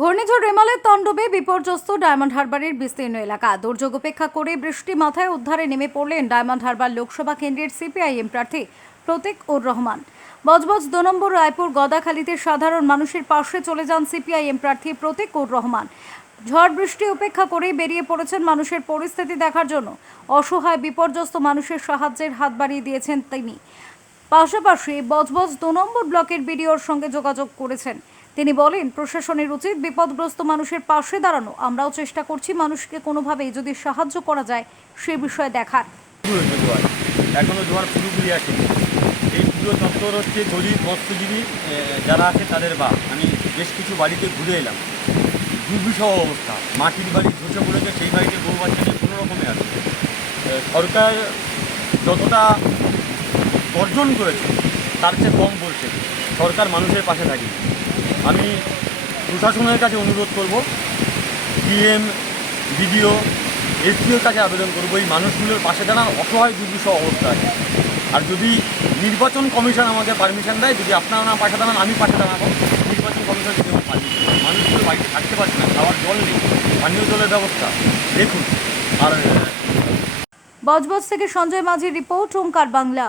ঘূর্ণিঝড় রেমালের তাণ্ডবে বিপর্যস্ত ডায়মন্ড হারবারের বিস্তীর্ণ এলাকা। দুর্যোগ উপেক্ষা করে বৃষ্টি মাথায় উদ্ধারে নেমে পড়লেন ডায়মন্ড হারবার লোকসভা কেন্দ্রের সিপিআইএম প্রার্থী প্রতীক উর রহমান। বজবজ দু নম্বর রায়পুর গদাখালীতে সাধারণ মানুষের পাশে চলে যান সিপিআইএম প্রার্থী প্রতীক উর রহমান। ঝড় বৃষ্টি উপেক্ষা করেই বেরিয়ে পড়েছেন মানুষের পরিস্থিতি দেখার জন্য। অসহায়, বিপর্যস্ত মানুষের সাহায্যের হাত বাড়িয়ে দিয়েছেন তিনি। পাশাপাশি বজবজ দু নম্বর ব্লকের বিডিওর সঙ্গে যোগাযোগ করেছেন। তিনি বলেন, প্রশাসনের উচিত বিপদগ্রস্ত মানুষের পাশে দাঁড়ানো। আমরাও চেষ্টা করছি মানুষকে কোনোভাবেই যদি সাহায্য করা যায়, সে বিষয়ে দেখার। এখনও জোয়ার পুরোপুরি আসেনি। এই পুরো চত্বর হচ্ছে গরিব মৎস্যজীবী যারা আছে তাদের বা। আমি বেশ কিছু বাড়িতে ঘুরে এলাম। দুর্বিষহ অবস্থা। মাটির বাড়ি ধসে পড়েছে, সেই বাড়িতে বউ বাচ্চা নিয়ে কোনো রকমে আছে সরকার যতটা অর্জন করেছে, তার চেয়ে কম করছে সরকার মানুষের পাশে থাকে। আমি প্রশাসনের কাছে অনুরোধ করব ডিএম বিডিও, এসডিওর কাছে আবেদন করব, এই মানুষগুলোর পাশে দাঁড়ান, অসহায়, দুর্বিষহ অবস্থা আছে আর যদি নির্বাচন কমিশন আমাকে পারমিশন দেয়, যদি আপনারা না পাশে দাঁড়ান, আমি পাশে দাঁড়াবো। নির্বাচন কমিশন যদি আমার পারমিশন মানুষগুলো বাড়িতে থাকতে পারছে না, খাওয়ার জল নেই, পানীয় জলের ব্যবস্থা। দেখুন, আর, বজবজ থেকে সঞ্জয় মাঝির রিপোর্ট, ওঙ্কার বাংলা।